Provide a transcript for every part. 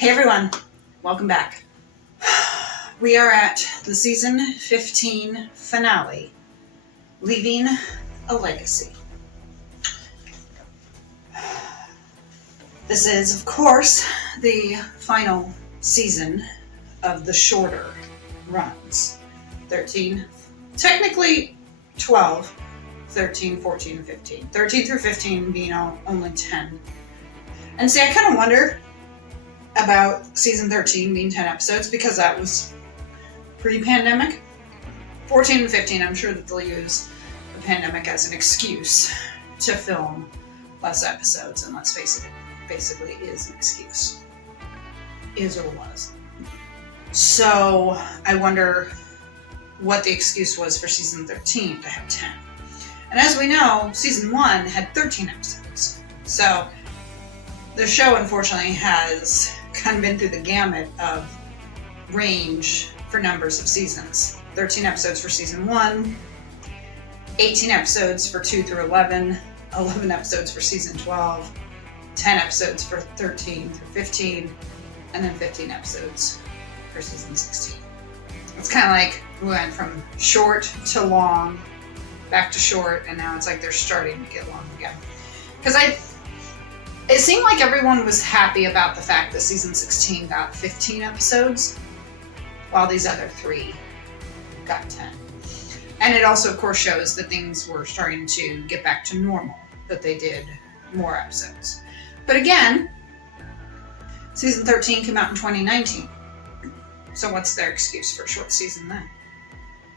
Hey everyone, welcome back. We are at the season 15 finale, Leaving a Legacy. This is, of course, the final season of the shorter runs. 13, technically 12, 13, 14, and 15. 13 through 15 being only 10. And see, I kind of wonder about season 13 being 10 episodes because that was pre-pandemic. 14 and 15, I'm sure that they'll use the pandemic as an excuse to film less episodes, and let's face it, it basically is an excuse. Is or was. So I wonder what the excuse was for season 13 to have 10. And as we know, season 1 had 13 episodes. So the show, unfortunately, has kind of been through the gamut of range for numbers of seasons. 13 episodes for season 1, 18 episodes for 2 through 11, 11 episodes for season 12, 10 episodes for 13 through 15, and then 15 episodes for season 16. It's kind of like we went from short to long, back to short, and now it's like they're starting to get long again. Because it seemed like everyone was happy about the fact that season 16 got 15 episodes, while these other 3 got 10. And it also, of course, shows that things were starting to get back to normal, that they did more episodes. But again, season 13 came out in 2019. So what's their excuse for a short season then?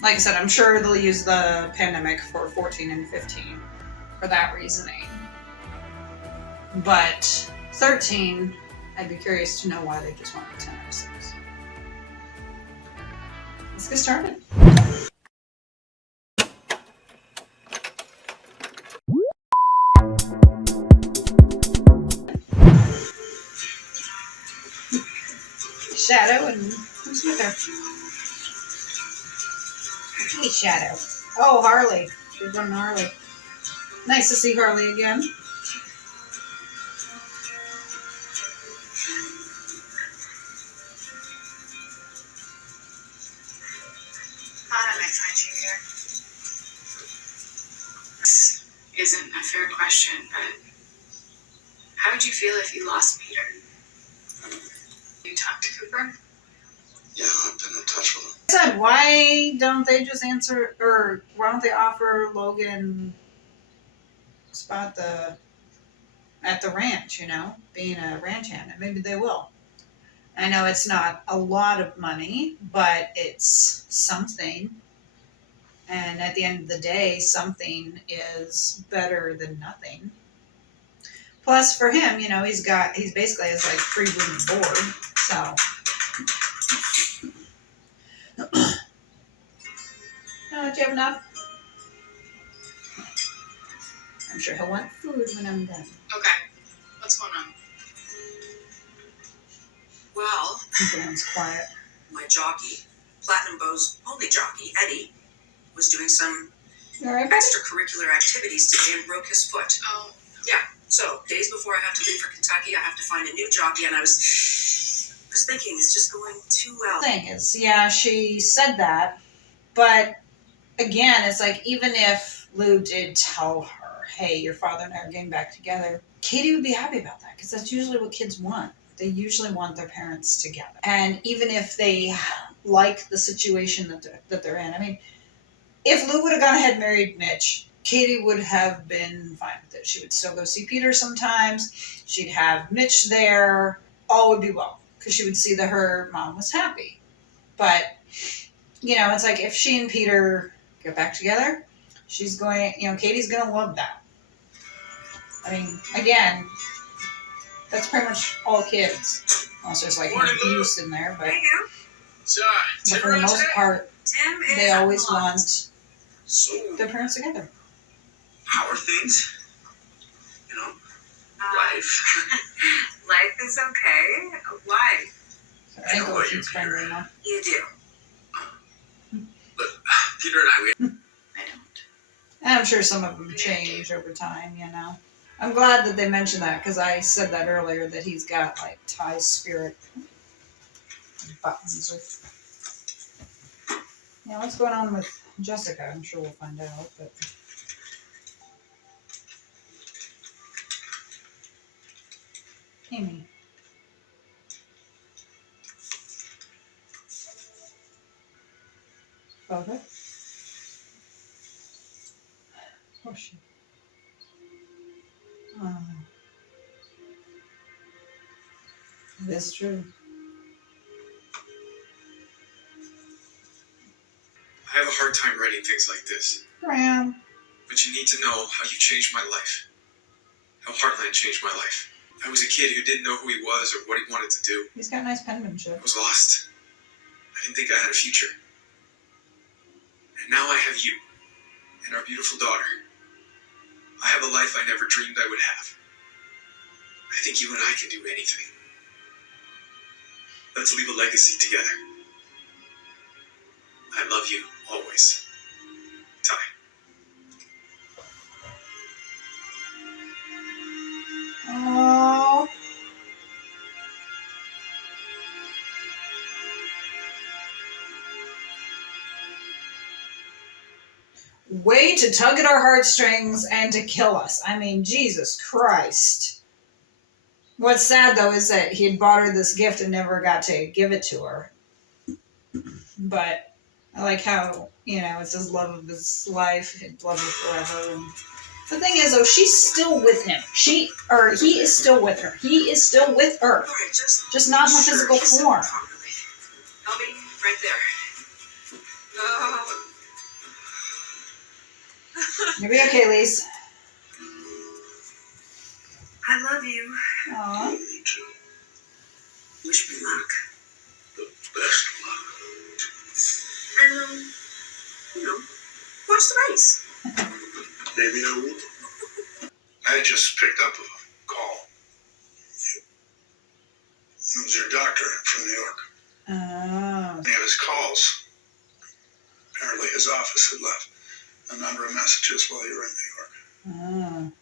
Like I said, I'm sure they'll use the pandemic for 14 and 15 for that reasoning. But 13, I'd be curious to know why they just wanted 10 episodes. Let's get started. Shadow and who's with her? Hey, Shadow. Oh, Harley. She's running Harley. Nice to see Harley again. This isn't a fair question, but how would you feel if you lost Peter? You talked to Cooper? Yeah, I've been in touch with him. I said, why don't they just answer, or why don't they offer Logan a spot at the ranch, being a ranch hand, and maybe they will. I know it's not a lot of money, but it's something. And at the end of the day, something is better than nothing. Plus, for him, he's basically has like free room and board. So, do you have enough? I'm sure he'll want food when I'm done. Okay. What's going on? Well, Dan's quiet. my jockey, Platinum Bow's only jockey, Eddie, was doing some You all right, buddy? extracurricular activities today and broke his foot. Oh. Yeah, so days before I have to leave for Kentucky, I have to find a new jockey, and I was thinking it's just going too well. Thing is, yeah, she said that, but again, it's like, even if Lou did tell her, hey, your father and I are getting back together, Katie would be happy about that, because that's usually what kids want. They usually want their parents together. And even if they like the situation that they're in, I mean, if Lou would have gone ahead and married Mitch, Katie would have been fine with it. She would still go see Peter sometimes. She'd have Mitch there. All would be well, because she would see that her mom was happy. But, it's like, if she and Peter get back together, Katie's going to love that. I mean, again, that's pretty much all kids. Unless there's like abuse in there, but for the most part, they always want their parents together. How are things? Life. Life is okay. Why? So I think we'll keep spending now. You do. But Peter and I, I don't. And I'm sure some of them change over time, I'm glad that they mentioned that because I said that earlier that he's got like Ty's spirit buttons. Yeah, what's going on with Jessica? I'm sure we'll find out. But Amy. Okay. Oh shit. That's true. I have a hard time writing things like this. Graham. But you need to know how you changed my life. How Heartland changed my life. I was a kid who didn't know who he was or what he wanted to do. He's got nice penmanship. I was lost. I didn't think I had a future. And now I have you and our beautiful daughter. I have a life I never dreamed I would have. I think you and I can do anything. Let's leave a legacy together. I love you always. Ty. Oh. Way to tug at our heartstrings and to kill us. I mean, Jesus Christ. What's sad, though, is that he had bought her this gift and never got to give it to her. But I like how, it's his love of his life, he'd love her forever. And the thing is, though, she's still with him. He is still with her. He is still with her. All right, Just not in a physical form. I'll be right there. Oh. You'll be okay, Lise. I love you. Aww. Me too. Wish me luck. The best luck. And, watch the race. Maybe I will. I just picked up a call. It was your doctor from New York. Oh. Any of his calls. Apparently his office had left a number of messages while you were in New York. Oh.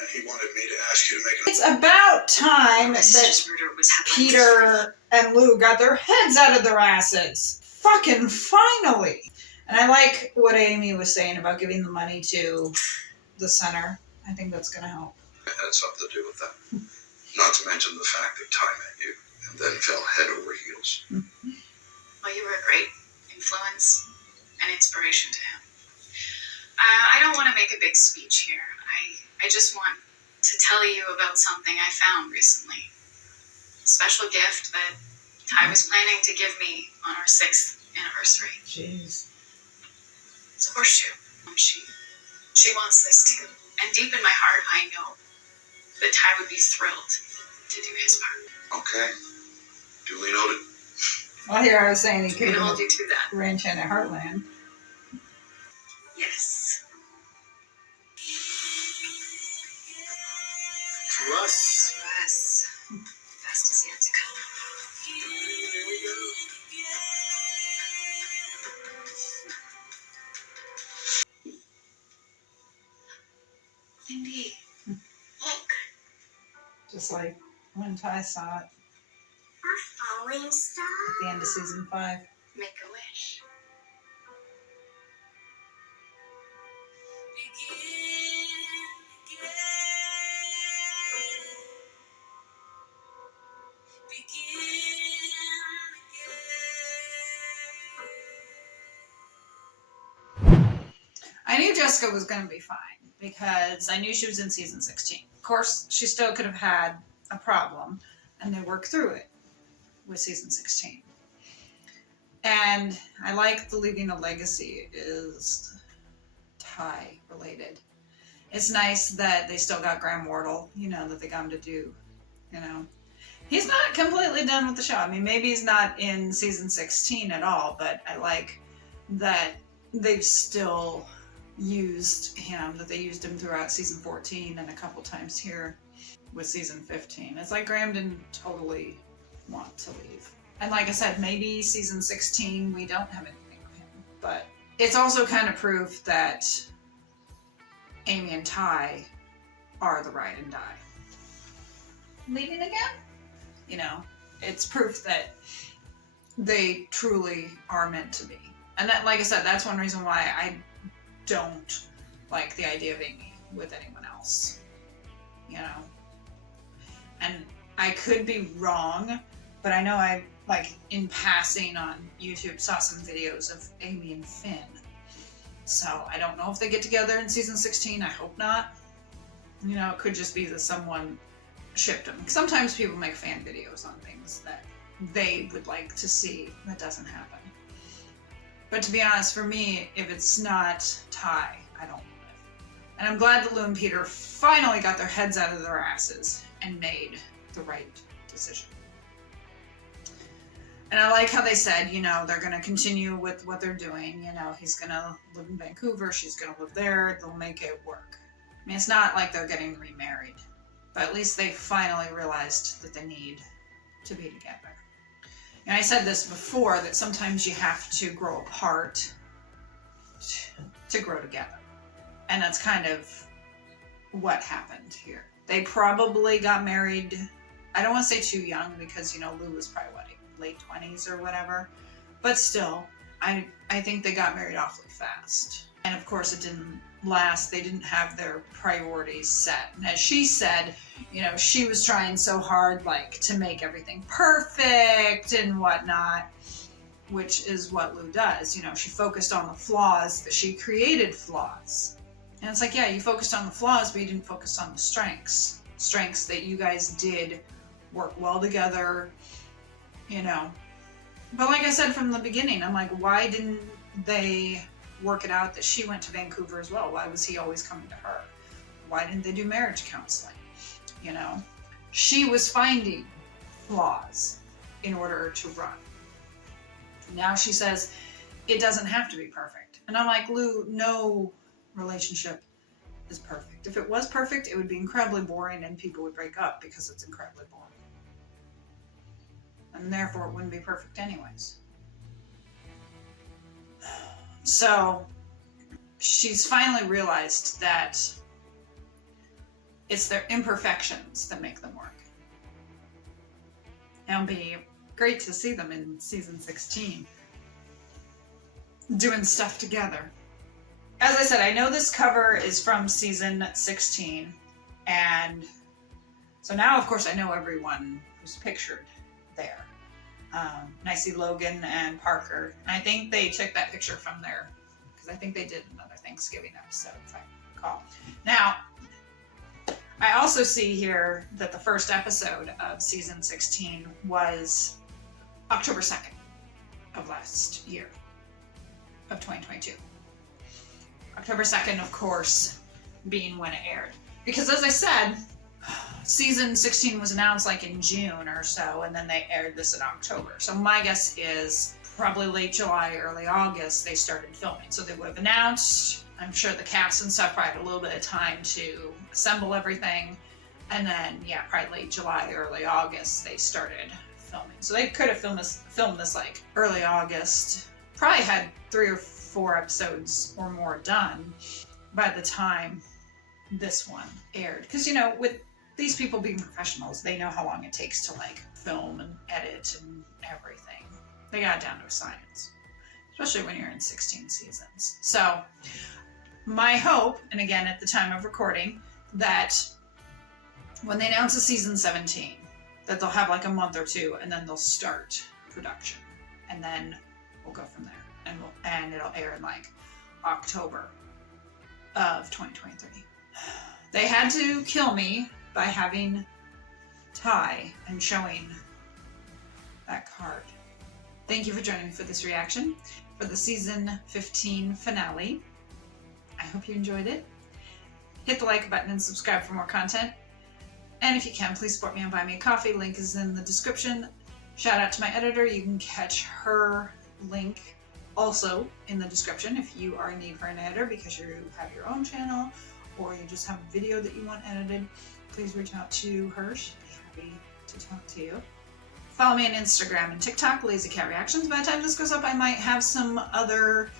And he wanted me to ask you to make an... It's about time that Murder was happening. Peter and Lou got their heads out of their asses. Fucking finally. And I like what Amy was saying about giving the money to the center. I think that's going to help. It had something to do with that. Not to mention the fact that Ty met you and then fell head over heels. Well, you were a great influence and inspiration to him. I don't want to make a big speech here. I just want to tell you about something I found recently. A special gift that Ty was planning to give me on our 6th anniversary. Jeez. It's a horseshoe. She wants this too. And deep in my heart, I know that Ty would be thrilled to do his part. Okay. Duly noted. Well, here I was saying he I'm could going to have hold you to that. ranch in at Heartland. Yes. To us. Yes. Best is yet to come. Here we go. Lindy, look. Just like when Ty saw it Our falling star. at the end of season 5. Make a wish. I knew Jessica was going to be fine because I knew she was in season 16. Of course, she still could have had a problem, and they worked through it with season 16. And I like the leaving a legacy is Ty related. It's nice that they still got Graham Wardle, that they got him to do, He's not completely done with the show. I mean, maybe he's not in season 16 at all, but I like that they've still used him, that they used him throughout season 14 and a couple times here with season 15. It's like Graham didn't totally want to leave. And like I said, maybe season 16 we don't have anything with him, but it's also kind of proof that Amy and Ty are the ride and die. Leaving again? You know, it's proof that they truly are meant to be. And that, like I said, that's one reason why I don't like the idea of Amy with anyone else. You know? And I could be wrong, but I know I, like, in passing on YouTube, saw some videos of Amy and Finn. So I don't know if they get together in season 16. I hope not. You know, it could just be that someone shipped them. Sometimes people make fan videos on things that they would like to see. That doesn't happen. But to be honest, for me, if it's not Ty, I don't want it. And I'm glad that Lou and Peter finally got their heads out of their asses and made the right decision. And I like how they said, you know, they're going to continue with what they're doing. You know, he's going to live in Vancouver. She's going to live there. They'll make it work. I mean, it's not like they're getting remarried. But at least they finally realized that they need to be together. And I said this before, that sometimes you have to grow apart to grow together. And that's kind of what happened here. They probably got married, I don't want to say too young, because, you know, Lou was probably, what, late 20s or whatever. But still, I think they got married awfully fast. And of course it didn't last. They didn't have their priorities set. And as she said, you know, she was trying so hard, like, to make everything perfect and whatnot, which is what Lou does. You know, she focused on the flaws, that she created flaws. And it's like, yeah, you focused on the flaws, but you didn't focus on the strengths. Strengths that you guys did work well together, you know. But like I said from the beginning, I'm like, why didn't they work it out that she went to Vancouver as well? Why was he always coming to her? Why didn't they do marriage counseling? You know, she was finding flaws in order to run. Now she says it doesn't have to be perfect. And I'm like, Lou, no relationship is perfect. If it was perfect, it would be incredibly boring and people would break up because it's incredibly boring. And therefore it wouldn't be perfect anyways. So she's finally realized that it's their imperfections that make them work. And it'll be great to see them in season 16 doing stuff together. As I said, I know this cover is from season 16, and so now of course I know everyone who's pictured there. And I see Logan and Parker, and I think they took that picture from there because I think they did another Thanksgiving episode, if I recall. Now, I also see here that the first episode of season 16 was October 2nd of last year, of 2022. October 2nd, of course, being when it aired. Because as I said, season 16 was announced like in June or so, and then they aired this in October. So my guess is probably late July, early August, they started filming. So they would have announced, I'm sure the cast and stuff probably had a little bit of time to assemble everything. And then, yeah, probably late July, early August, they started filming. So they could have filmed this like early August. Probably had 3 or 4 episodes or more done by the time this one aired. Because, you know, with these people being professionals, they know how long it takes to like film and edit and everything. They got it down to a science, especially when you're in 16 seasons. So my hope, and again at the time of recording, that when they announce a season 17, that they'll have like a month or 2 and then they'll start production, and then we'll go from there, and it'll air in like October of 2023. They had to kill me by having Ty and showing that card. Thank you for joining me for this reaction for the season 15 finale. I hope you enjoyed it. Hit the like button and subscribe for more content. And if you can, please support me on Buy Me a Coffee. Link is in the description. Shout out to my editor. You can catch her link also in the description if you are in need for an editor because you have your own channel or you just have a video that you want edited. Please reach out to her. She'd be happy to talk to you. Follow me on Instagram and TikTok, Lazy Cat Reactions. By the time this goes up, I might have some other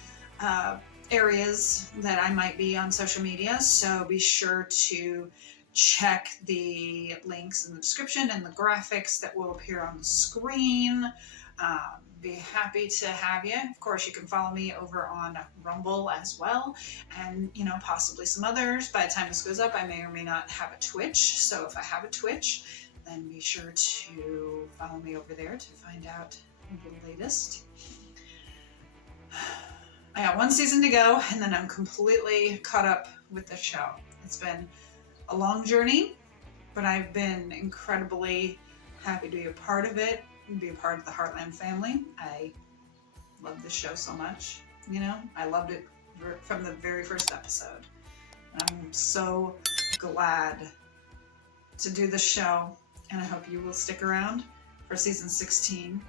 areas that I might be on social media, so be sure to check the links in the description and the graphics that will appear on the screen. Be happy to have you. Of course, you can follow me over on Rumble as well, and possibly some others. By the time this goes up, I may or may not have a Twitch. So if I have a Twitch, then be sure to follow me over there to find out the latest. I got one season to go, and then I'm completely caught up with the show. It's been a long journey, but I've been incredibly happy to be a part of it and be a part of the Heartland family. I love this show so much. I loved it from the very first episode. I'm so glad to do the show, and I hope you will stick around for season 16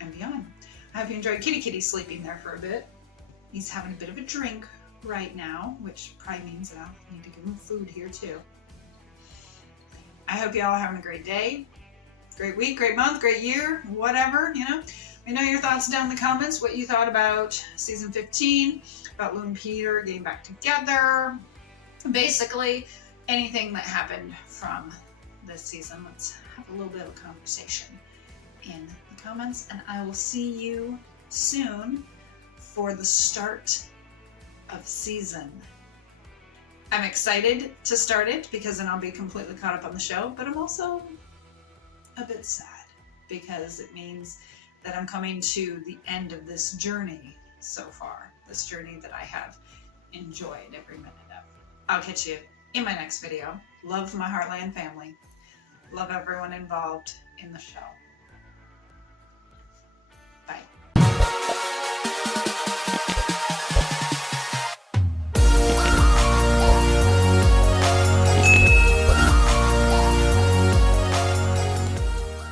and beyond. I hope you enjoyed Kitty sleeping there for a bit. He's having a bit of a drink right now, which probably means that I'll need to give him food here too. I hope you all are having a great day, great week, great month, great year, whatever, Let me know your thoughts down in the comments, what you thought about season 15, about Lou and Peter getting back together. Basically, anything that happened from this season. Let's have a little bit of a conversation in the comments, and I will see you soon for the start of season. I'm excited to start it because then I'll be completely caught up on the show, but I'm also a bit sad because it means that I'm coming to the end of this journey so far, this journey that I have enjoyed every minute of. I'll catch you in my next video. Love my Heartland family. Love everyone involved in the show.